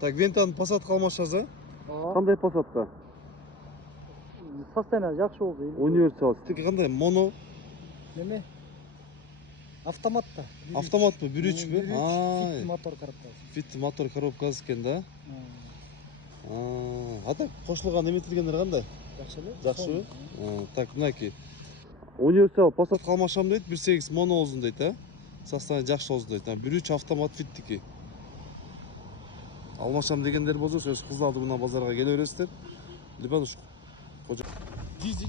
Так, Вентаны Passatқа алмашсыз, Ооба. Қандай Passatқа? Состояние жакшы болду. Универсал. Стеки қандай? Моно? Неме? Автоматта. Автомат па? 1.3 бе? Fit мотор коробкасы. Fit мотор коробкасы екен да? Так қосылған неметілгендер қандай? Жакшы эле. Жақсы бе? Так, мынаки. Универсал Passatқа алмашам дейді, 1.8 моно болсын дейді, состояние жақсы болсын дейді. 1.3 автомат фиттікі. Алмашам дегендер болса, сөз Қызылорда мына базарға келе бересіздер. Либо дизель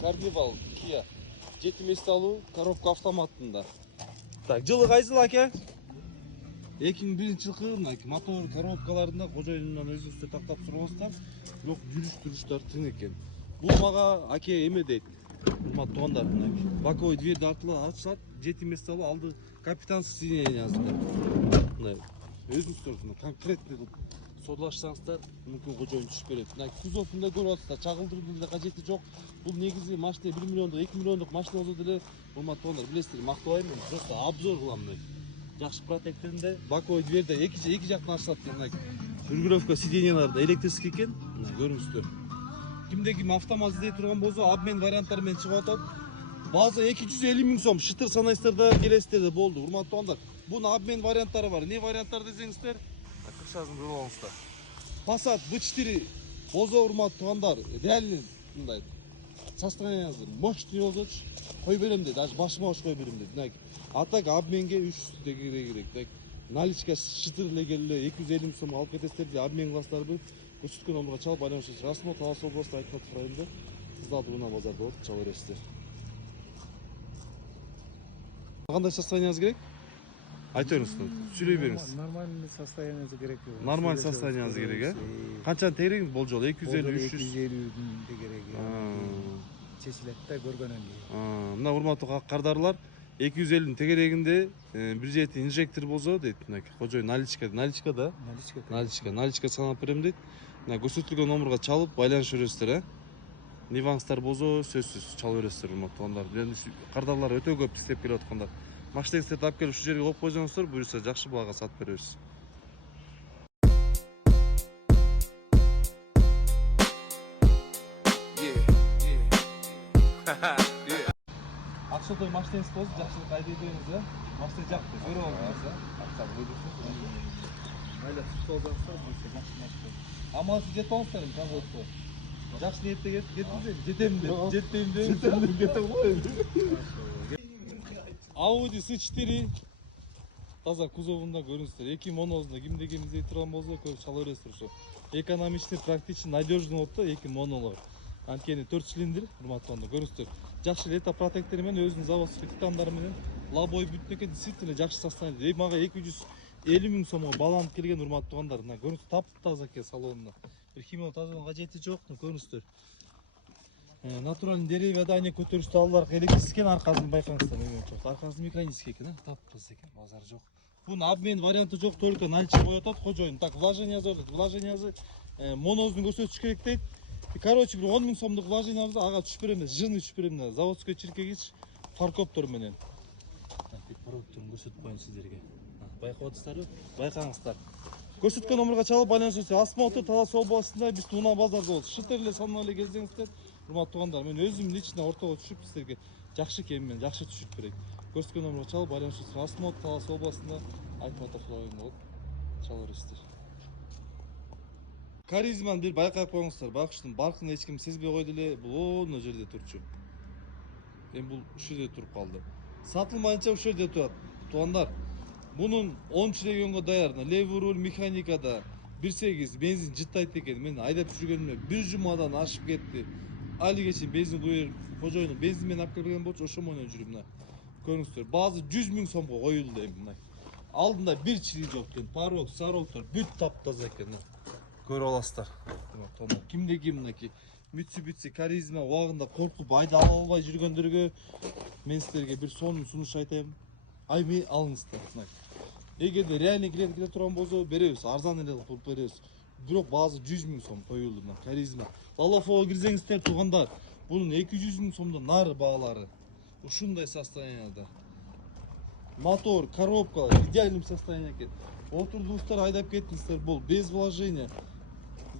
Carnival Kia 7 месте алу, коробка автоматында. Так, жылы қай жыл аке? 2001 жылғы мотор коробкаларында қожайынынан өзіңіздер тақтап сұрғыздар. Жоқ, жүріш-тұрыштар тың екен. Бұл маға аке еме дейді. Құрмат туғандар. Боковой дверді артылы ашылады, 7 месте алу, алды капитанский сиденье жазды. Өзіңіздер конкретный содлашсаңыздар, мүмкін қожайын түсіп береді. Кузовында көріп отырсыздар, чағылдырудың да қажеті жоқ. Бұл негізі машина 1 миллиондық, 2 миллиондық машина болса деле, құрмат туғандар, білесіздер, мақталаймын, просто обзор қыламын. Жақсы протекторында боковой дверді екі жақтан ашылады. Регулировка сиденьяларда электрический екен, көріңіздер. Кімде-кім автомат іздей тұрған болса, обмен варианттарымен шығып атады. База 250 мың сом, шытыр санайсыздарда келесіздерде болды. Құрмат туғандар, бұның обмен варианттары бар. Не варианттар десеңіздер? Кіршазын көріп алыңыздар. Passat B4 болса, құрмат туғандар, реально мындай состояниеңізді мощный болса, қой берем дейді, даже башыма қой берем дейді. А так обменге 300 керек. Наличка шытырлы келі 250 сом алып кетесіздер де обмен класстары бұл. Көрсеткен номерға чалып байланышыңыз. Расында Талас облысында айтып тұрайымды. Қызылорда мына базарда болып чала бересіздер. Қандай состояниеңіз керек? Айтыңыздар, сөйлей беріңіз. Нормальный состояниеңіз керек. Нормальный состояниеңіз керек, Қаншаны тегереңіз бұл жолы? 250, 300. 250 керек. Чечилетте көргөнөн кийин. Мына урматтуу кардарлар 250 тегерегинде бир жети инжектор болсо дейт. Кожой наличка да? Наличка санап берем дейт. Көрсөтүлгөн номерге чалып байланышып бересиздер, Ниваңыздар болсо сөзсүз чалып бересиздер, урматтуулар. Кардарлар өтө көп иштеп келип аткандар. Машинаңызды тап келип ушу жерге коюп койсоңуздар, буюрса жакшы баага сатып беребиз. Акшотой машинаңыз болсо жакшылык айдап бериңиз, Машина жакты, көрүп алыңыз, Акча бөлүшүп. Майла tuttu olacaksa bu жақсы машина. Амалсыз жетіп алыңыздар, конвойға. Жақсы ниетте жетем деп. Audi S4 таза кузовында көріңіздер. 2 кимде-ким іздей тұрған болса, көріп чала бересіздер ушу. Экономичный, практичный, надежный болуп, 2 монолар. Анткени 4 цилиндр, урматтуулар, көрүңүздөр. Жакшы лето протектор менен өзүнүн заводской титандары менен лабой бүтүн экен, действительно жакшы состояние. Мага 250 мың сомго баланып келген, урматтуулар. Көрүңүздөр, таптаза экен салонунда. Бир химиялык тазалоого кажети жок, көрүңүздөр. Натуральный деревьяда көтөрүштү алар электрический аркасын байкаңыздар, аркасы механический экен, таптаза экен, базар жок. Бунун обмен варианты жок, только наличка коюп атат кожоюн. Так, вложениясы бар, вложениясы монозун көрсөтүш керек дейт. Короче, bir 10 мың сомдук вложениябыз ага түшүп берем, жыны түшүп берем, заводской чиркегич фаркоптор менен. Так, фаркопторун көрсөтүп коеюн сиздерге. Байкап атсыздарбы? Байкаңыздар. Көрсөткөн номерге чалып байланышыңыздар. Осмотр Талас областында биз Туна базарда болобуз. Шытырлы санына эле келсеңиздер, урматтуулар, мен өзүм лично ортого түшүп сиздерге жакшы кеммен жакшы түшүрүп берейин. Көрсөткөн номерге чалып байланышыңыздар. Осмотр Талас областында айтып атат болот. Чала бересиздер. Каризманы бир байкап коюңуздар. Байкуштун баркын эч ким сезбей койду эле, бул оно жерде турчу. Эми бул ушул жерде туруп калды. Сатылмайынча ушул жерде турат. Туугандар, бунун 10 чилегенге даяр, левый руль механикада 1.8 бензин жыттайт экен. Мен айдап жүргөнүмө 1 жумадан ашып кетти. Али кечин бензин куюп, кожоюну бензин менен алып келген болчу, ошо менен жүрүп мына. Көрүңүздөр, баазы 100 мың сомго коюлду эми мына. Алдында бир чили жок экен, парок, сароктор бүт таптаза экен. Көрүп аласыздар. Кимде-ким мынакей Mitsubishi Каризма убагында коркуп айда ала албай жүргөндөргө мен сиздерге бир сонун сунуш айтайм. Айми алыңыздар. Эгерде реальный клиент келе турган болсо беребиз, арзан эле кылып беребиз. Бирок баазы 100 мың сом коюлду мына Каризма. Лалафого кирсеңиздер туугандар, бунун 200 мың сомдон нары баалары. Ушундай состоянияда. Мотор, коробка идеальный состояние экен. Отурдуңуздар, айдап кеттиңиздер. Бул без вложения.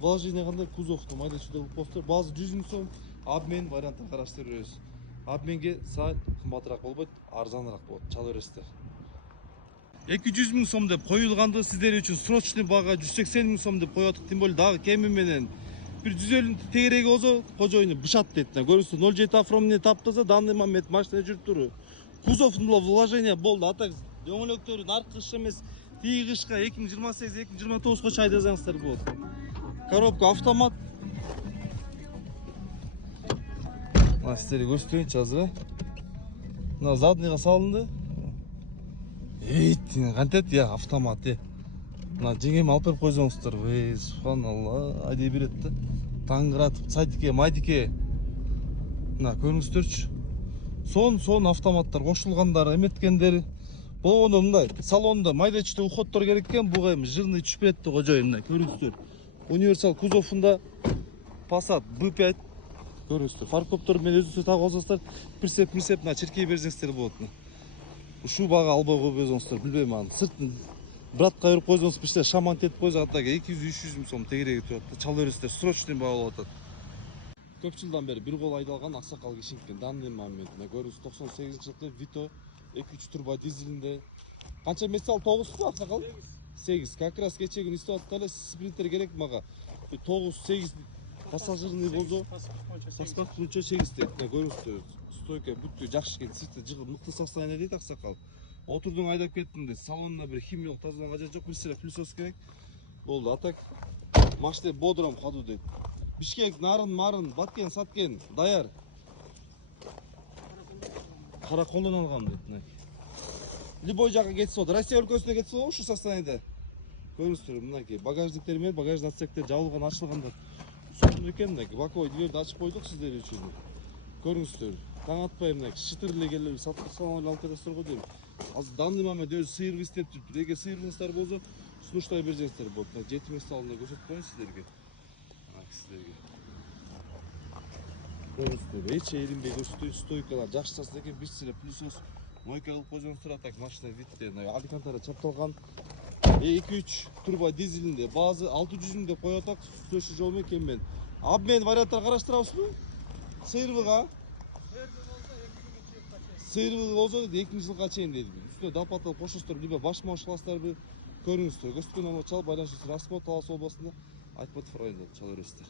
Вложение кандай кузовду майда чүйдө кылып коюптур. Баазы 100 000 сом обмен вариантын караштырып беребиз. Обменге саат кымбатыраак болбойт, арзаныраак болот. Чала бересиздер. 200 000 сом деп коюлганды сиздер үчүн срочный бага 180 000 сом деп коёбуз. Тем более дагы кеми менен бир 150 тегереги болсо кожоюну бышат дейт. Көрүңүздөр 07 оформление таптаса данный момент машина жүрүп туру. Кузовдун вложение болду. Атак дөңгөлөктөрү наркы кыш эмес, тиги кышка 2028-2029 чайдасаңыздар болот. Коробка автомат. Мына сиздерге көрсөтөйүнчү азыр. Мына задныйга салынды. Кантет я автомат. Мына жеңем алып берип койсоңуздар. Субханалла, айдей берет да. Таңгыратып, сайтике, майдике. Мына көрүңүздөрчү. Сон автоматтар кошулгандары, эметкендери. Болгондо мындай салонда майда чүйдө уходдор керек экен, буга эми жирный түшүп берет да кожоюн. Мына көрүңүздөр. Универсал кузовунда Passat B5 көрүңүздөр. Фаркоптор менен өзүңүздөр тагып алсаңыздар, прицеп мына чиркей берсеңиздер болот. Ушул бага албай койбосоңуздар, билбейм аны. Сыртын братка берип койсоңуз, биште шаман тетип койсо, атага 200-300 000 сом тегереги турат да. Чала бересиздер, срочный бага болуп атат. Көп жылдан бери бир кол айдалган аксакал кишиңкен данный момент. Көрүңүз 98-жылкы Vito 2.3 турбо дизелинде. Канча месте ал 9 аксакал? 8. Как раз кечеги истеп аттылар, спринтер керек мага. 9-8 пассажирный болсо, паспорт боюнча 8 дейт. Көрүңүздөр. Стойка бүттү жакшы экен, сырты жыгы мыкты состояние дейт аксакал. Отурдуң айдап кеттим дейт. Салонуна бир химиялык тазаланга жок, бир сыра плюсос керек. Болду. Атак машина бодром ходу дейт. Бишкек, Нарын, Баткен, Саткен, даяр. Кара колдон алгам дейт. Любой жака кетип болот. Россия өлкөсүнө кетип болот ушу состояниеде. Көрүңүздөр, мынакей багажниктер менен багажный отсектер жабылган, ачылгандар. Сонун экен мынакей. Боковой дверди ачып койдук сиздер үчүн. Көрүңүздөр. Таң атпай мынакей шытырлы келип сатып алып кетесиздер го дейм. Азыр данный момент өзү сыйыр истеп жүрүп, эгер сыйырыңыздар болсо, сунуштай берсеңиздер болот. 7 месте алдында көрсөтүп коеюн сиздерге. Көрүңүздөр, эч эринбей көрсөтөйүн, стойкалар жакшы жасалган экен, бир сыра плюсос мойка кылып койсоңуздар, атак машина видте, аликантара чапталган. 2.3 турбо дизелинде баазы 600 000 деп коюп атак, сөзсүз жол менен кеммен. Обмен варианттар караштырабызбы? Сыйырбыга? Сыйырбыгы болсо 2 жылга чейин дейт. Үстүнө допатал кошосуздар, либо баш маш кыласыздарбы? Көрүңүздөр, көстөн чал байланыштырып, расмот талас болбосун айтып атып районда чала бересиздер.